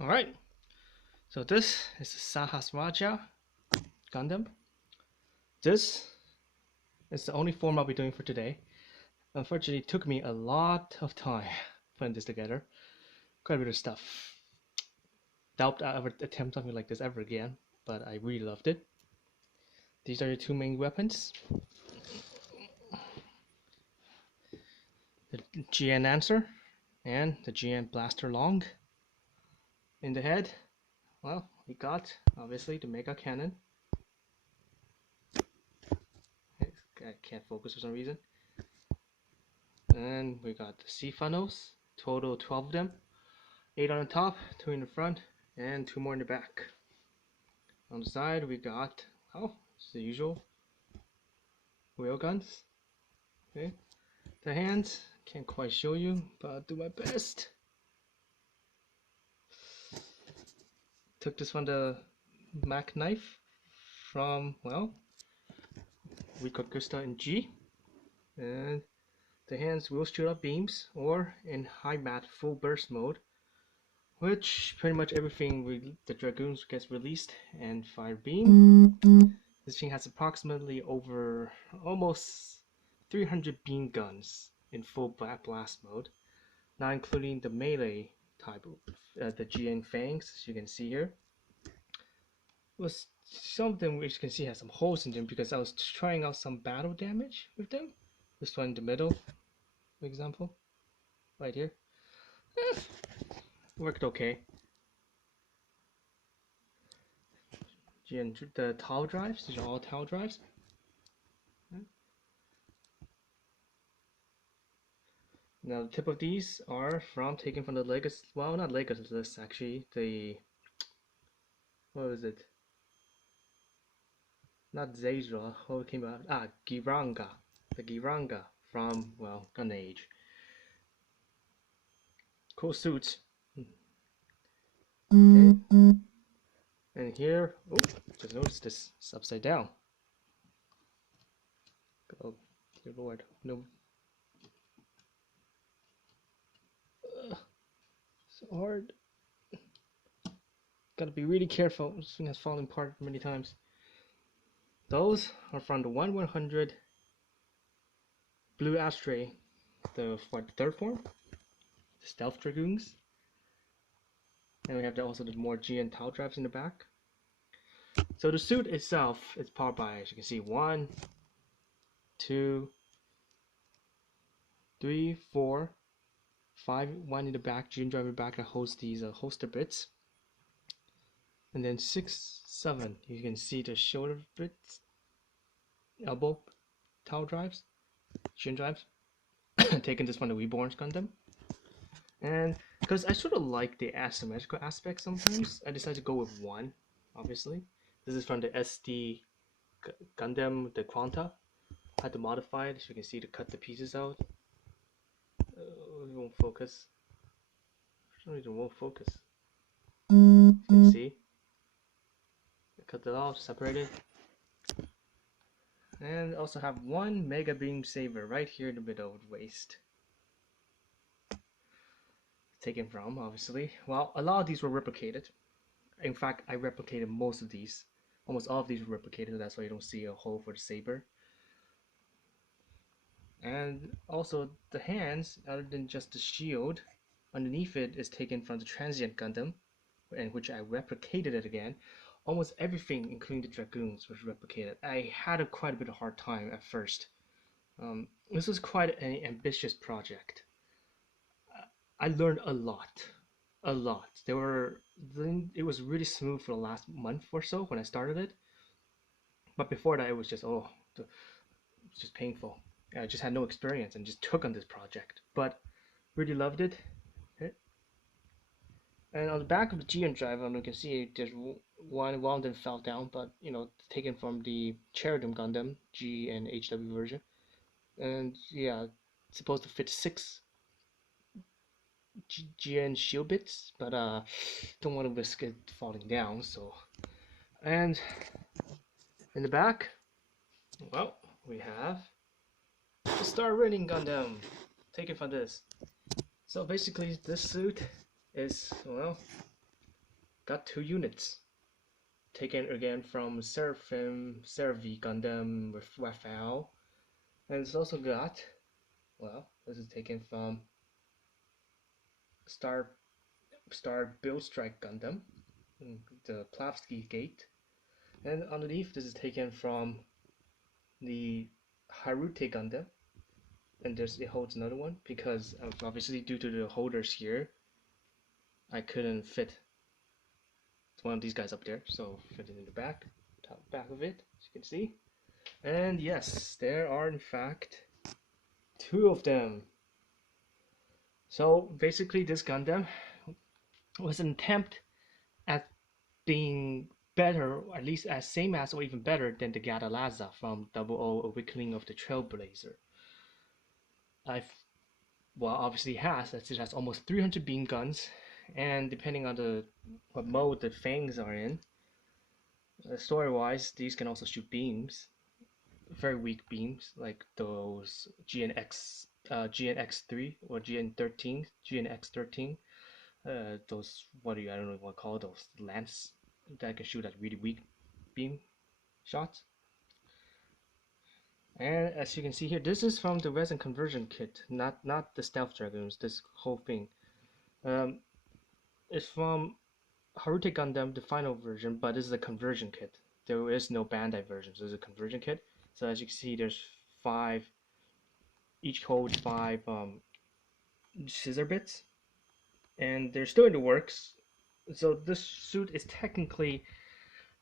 Alright, so this is the Sahasraja Gundam. This is the only form I'll be doing for today. Unfortunately, it took me a lot of time putting this together. Quite a bit of stuff. Doubt I'll ever attempt something like this ever again, but I really loved it. These are your two main weapons. The GN Answer and the GN Blaster Long. In the head, well, we got, obviously, the Mega Cannon. I can't focus for some reason. And we got the sea funnels, total 12 of them. 8 on the top, 2 in the front, and 2 more in the back. On the side, we got, oh, it's the usual wheel guns. Okay, the hands, can't quite show you, but I'll do my best. Took this from the Mac knife from, well, Gusta in G. And the hands will shoot up beams, or in high mat full burst mode, which pretty much everything the Dragoons gets released and fire beam. This thing has approximately over almost 300 beam guns in full blast mode, not including the melee type, the GN Fangs, as you can see here. Was some of them, which you can see, has some holes in them because I was trying out some battle damage with them. This one in the middle, for example, right here. Worked okay. The towel drives, these are all towel drives. Now the tip of these are taken from the Legacy, well, not Legacy list actually, what was it? Not Zazra, what came out? Giranga. The Giranga from, well, Gun Age. Cool suits. Okay. And here, oh, just noticed this, it's upside down. Oh, dear lord, no. So hard. Gotta be really careful, this thing has fallen apart many times. Those are from the 1/100 Blue Astray, the third form, the Stealth Dragoons. And we have also the more GN Tau drives in the back. So the suit itself is powered by, as you can see, 1, 2, 3, 4, 5, 1 in the back, GN driver back that holds these holster bits. And then 6, 7, you can see the shoulder bits, elbow Tau drives, GN drives. Taking this from the Reborn's Gundam. And because I sort of like the asymmetrical aspect sometimes, I decided to go with 1, obviously. This is from the SD Gundam, the Quanta. I had to modify it, as you can see, to cut the pieces out. It won't focus. For some reason, it won't focus. You can see. I cut it off, separated. And also have 1 Mega Beam Saber right here in the middle of the waist. Taken from, obviously. Well, a lot of these were replicated. In fact, I replicated most of these. Almost all of these were replicated, so that's why you don't see a hole for the saber. And also the hands, other than just the shield, underneath it is taken from the Transient Gundam, in which I replicated it again. Almost everything, including the Dragoons, was replicated. I had quite a bit of hard time at first. This was quite an ambitious project. I learned a lot. It was really smooth for the last month or so when I started it. But before that, it was just, it's just painful. I just had no experience and just took on this project. But really loved it. Okay. And on the back of the GN drive, you can see there's one that fell down, but taken from the Cherubim Gundam G and HW version. And yeah, it's supposed to fit 6 GN shield bits, but don't want to risk it falling down. So, and in the back, well, we have the Star Rating Gundam, taken from this. So basically, this suit is, well, got 2 units. Taken again from Seravi Gundam with Raphael. And it's also got, well, this is taken from Star Build Strike Gundam, the Plavsky Gate. And underneath, this is taken from the Harute Gundam. And it holds another one because obviously due to the holders here, I couldn't fit one of these guys up there, so fit it in the back, top back of it, as you can see. And yes, there are in fact 2 of them. So basically this Gundam was an attempt at being better, or at least as same as or even better than the Gadalaza from 00 Awakening of the Trailblazer. Well, obviously it has almost 300 beam guns, and depending on what mode the fangs are in, story-wise, these can also shoot beams, very weak beams, like those GNX3 or GNX13. Those, I don't know what to call those, lance that can shoot at really weak beam shots. And as you can see here, this is from the resin conversion kit, not the Stealth Dragoons. This whole thing, it's from Harute Gundam, the final version, but this is a conversion kit. There is no Bandai version, so it's a conversion kit. So as you can see, there's 5. Each holds 5 scissor bits, and they're still in the works. So this suit is technically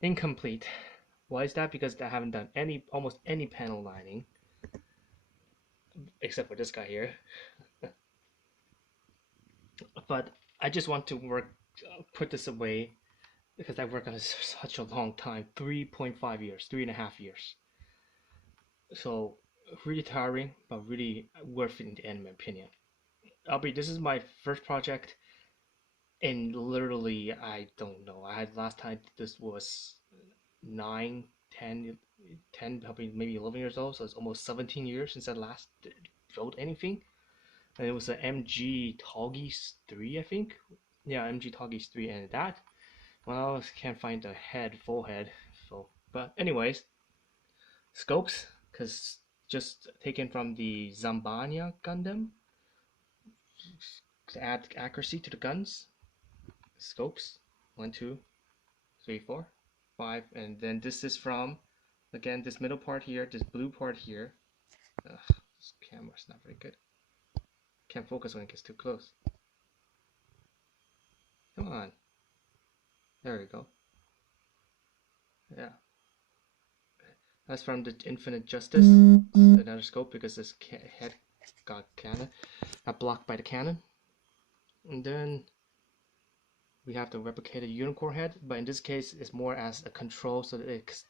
incomplete. Why is that? Because I haven't done almost any panel lining, except for this guy here. But I just want to put this away because I worked on this for such a long time, 3.5 years, 3.5 years. So really tiring, but really worth it in the end, in my opinion. This is my first project, and literally, I don't know. I had last time this was 9, 10, probably maybe 11 years old, so it's almost 17 years since I last wrote anything. And it was an MG Toggies 3, I think. Yeah, MG Toggies 3, and that, well, I can't find the full head. So, but anyways, scopes, because just taken from the Zambania Gundam to add accuracy to the guns. Scopes 1, 2, 3, 4, 5, and then this is from, again, this middle part here, this blue part here. Ugh, this camera's not very good. Can't focus when it gets too close. Come on. There we go. Yeah. That's from the Infinite Justice, another scope, because this head got blocked by the cannon. And then we have the replicated unicorn head, but in this case it's more as a control, so that it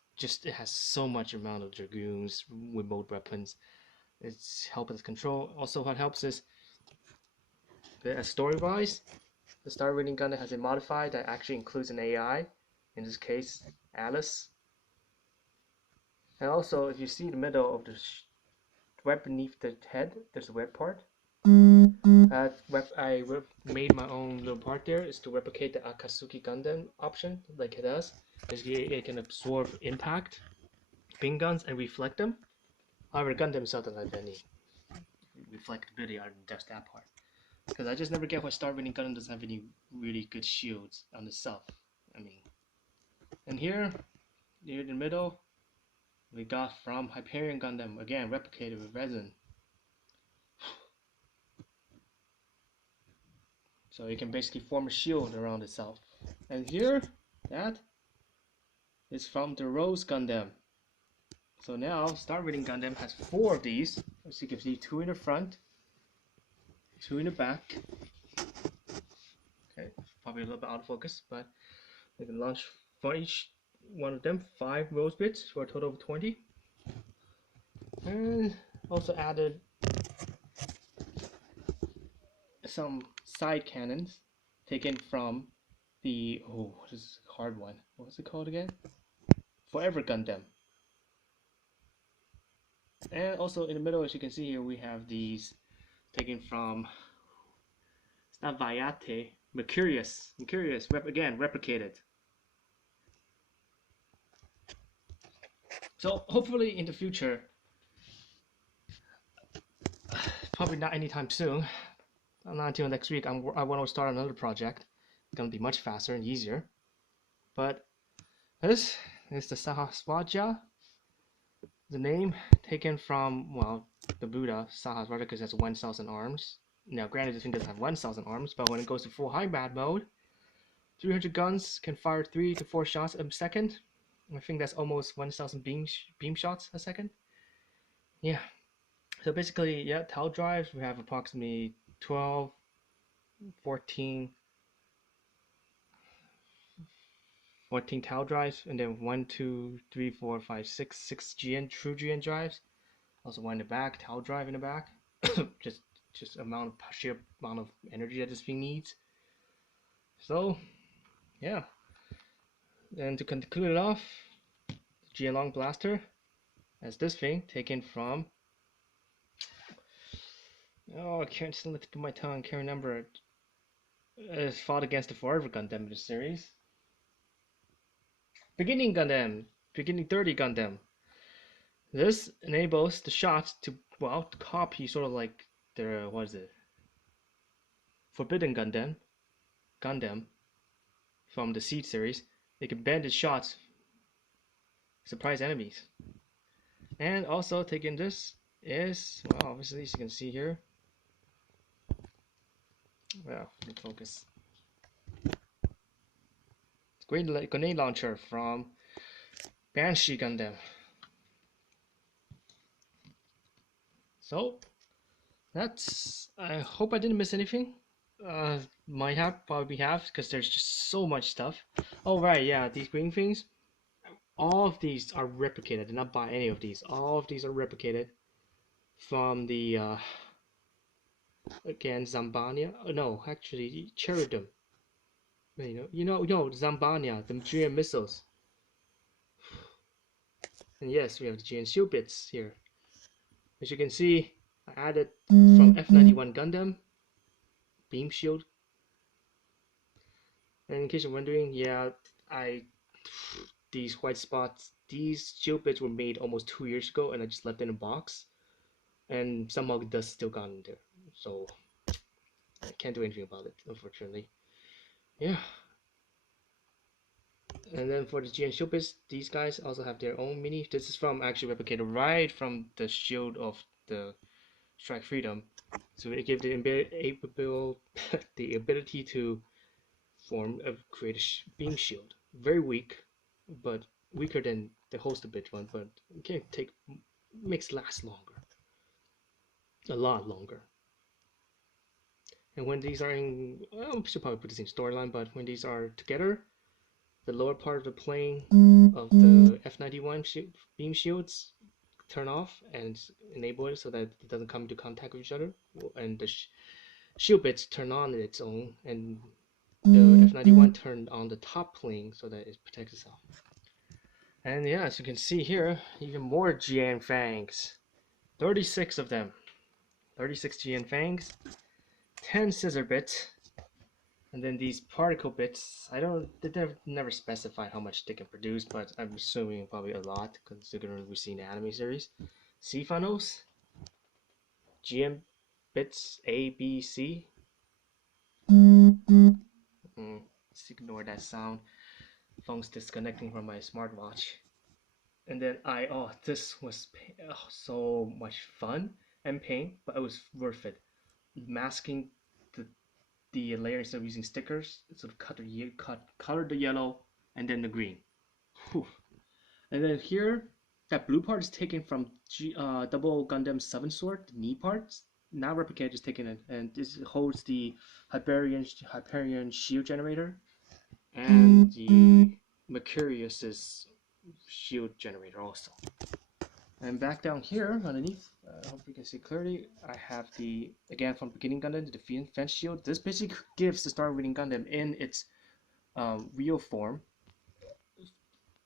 has so much amount of dragoons, remote weapons. It's helped as control. Also, what helps is story-wise, the Star Rating Gundam has a modifier that actually includes an AI. In this case, Alice. And also, if you see the middle of the web beneath the head, there's a web part. I made my own little part there, is to replicate the Akatsuki Gundam option, like it does. Basically, it can absorb impact, beam guns, and reflect them. However, Gundam itself doesn't have any reflectability other than just that part. Because I just never get why Star Rating Gundam doesn't have any really good shields on itself. I mean, and here in the middle, we got from Hyperion Gundam, again replicated with resin. So you can basically form a shield around itself. And here, that is from the Rose Gundam. So now, Star Rating Gundam has 4 of these. As you can see, 2 in the front, 2 in the back. Okay, probably a little bit out of focus, but we can launch for each one of them 5 rose bits for a total of 20. And also added some side cannons taken from the, this is a hard one. What's it called again? Forever Gundam. And also in the middle, as you can see here, we have these taken from, it's not Vayate, Mercurius, again, replicated. So hopefully in the future, probably not anytime soon, not until next week, I want to start another project. It's gonna be much faster and easier. But this is the Sahasraja, the name taken from, well, the Buddha, Sahasraja, because it has 1,000 arms. Now, granted, this thing doesn't have 1,000 arms, but when it goes to full high bat mode, 300 guns can fire 3 to 4 shots a second. I think that's almost 1,000 beam shots a second. Yeah. So basically, yeah, TAL drives, we have approximately 12, 14 TAL drives, and then 1, 2, 3, 4, 5, 6 true GN drives. Also one in the back, TAL drive in the back. just sheer amount of energy that this thing needs. So yeah. And to conclude it off, the GN Long Blaster as this thing taken from, oh, I can't slip it to my tongue, can't remember it. It's fought against the Forever Gundam in the series. Beginning Gundam, beginning 30 Gundam. This enables the shots to, well, to copy sort of like their, what is it? Forbidden Gundam from the Seed series. They can bend its shots, surprise enemies. And also taking this is, well, obviously as you can see here. Well, let me focus. Great grenade launcher from Banshee Gundam. So that's, I hope I didn't miss anything. Might have, probably have, because there's just so much stuff. Oh right, yeah, these green things, all of these are replicated. I did not buy any of these. All of these are replicated from the again, Zambania. Oh, no, actually Cherudum. Zambania, the GM missiles. And yes, we have the GN shield bits here. As you can see, I added from F91 Gundam beam shield. And in case you're wondering, yeah, these white spots, these shield bits were made almost 2 years ago, and I just left it in a box, and somehow the dust still got in there, so I can't do anything about it, unfortunately. Yeah. And then for the GN shield bits, these guys also have their own mini. This is from actually replicated right from the shield of the Strike Freedom, so it gives the ability to create a beam shield. Very weak, but weaker than the hosted bit one, but it can makes last longer, a lot longer. And when these are in, well, I should probably put this in storyline, but when these are together, the lower part of the plane of the F91 beam shields turn off and enable it so that it doesn't come into contact with each other, and the shield bits turn on its own, and the F91 turned on the top plane so that it protects itself. And yeah, as you can see here, even more GN fangs. 36 of them. 36 GN fangs. 10 scissor bits. And then these particle bits, they never specify how much they can produce, but I'm assuming probably a lot, considering we've seen the anime series. C funnels. GN bits A, B, C. Just ignore that sound. Phone's disconnecting from my smartwatch. And then this was so much fun and pain, but it was worth it. Masking the layer instead of using stickers, sort of colored the yellow and then the green. Whew. And then here, that blue part is taken from Double Gundam 7 Sword, the knee parts. Now replicated is taken in, and this holds the Hyperion shield generator and the Mercurius's shield generator also. And back down here underneath, I hope you can see clearly, I have the, again from Beginning Gundam, the Defense Shield. This basically gives the Star Reading Gundam in its real form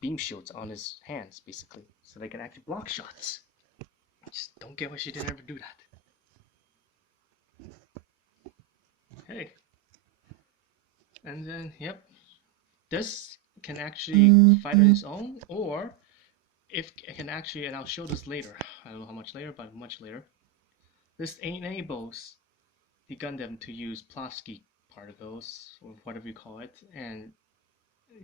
beam shields on his hands, basically, so they can actually block shots. I just don't get why she didn't ever do that. Hey. And then, yep, this can actually fight on its own, or if it can actually, and I'll show this later. I don't know how much later, but much later. This enables the Gundam to use Plavsky particles, or whatever you call it, and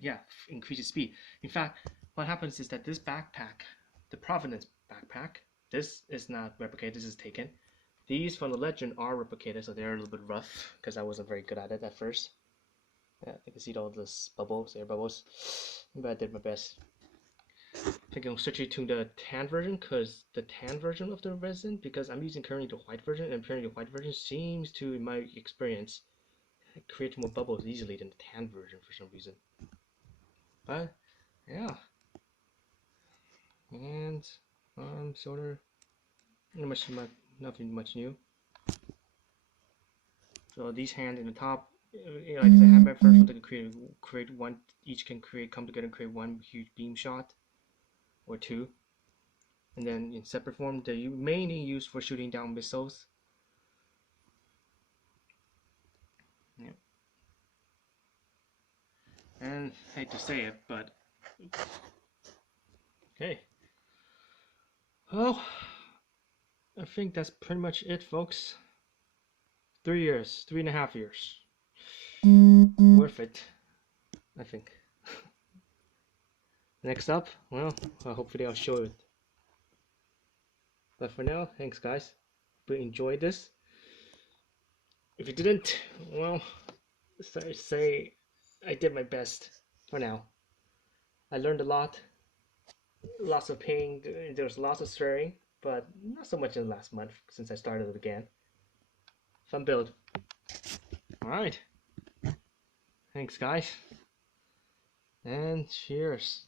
yeah, increases speed. In fact, what happens is that this backpack, the Provenance backpack, this is not replicated, this is taken. These from the legend are replicated, so they're a little bit rough, because I wasn't very good at it at first. Yeah, you can see all this bubbles, air bubbles, but I did my best. I think I'll switch it to the tan version, because the tan version of the resin, because I'm using currently the white version, and apparently the white version seems to, in my experience, create more bubbles easily than the tan version for some reason. But yeah, and sort of nothing much new. So these hands in the top, like I said, I have my first one that can create one. Each can come together and create one huge beam shot, or two. And then in separate form, they're mainly used for shooting down missiles. Yeah. And I hate to say it, but okay. Well, I think that's pretty much it, folks. 3 years, 3.5 years. Worth it, I think. Next up, well, hopefully I'll show it. But for now, thanks guys. Hope you enjoyed this. If you didn't, well, sorry to say I did my best for now. I learned a lot, lots of pain, there's lots of swearing, but not so much in the last month since I started it again. Fun build. Alright. Thanks guys. And cheers.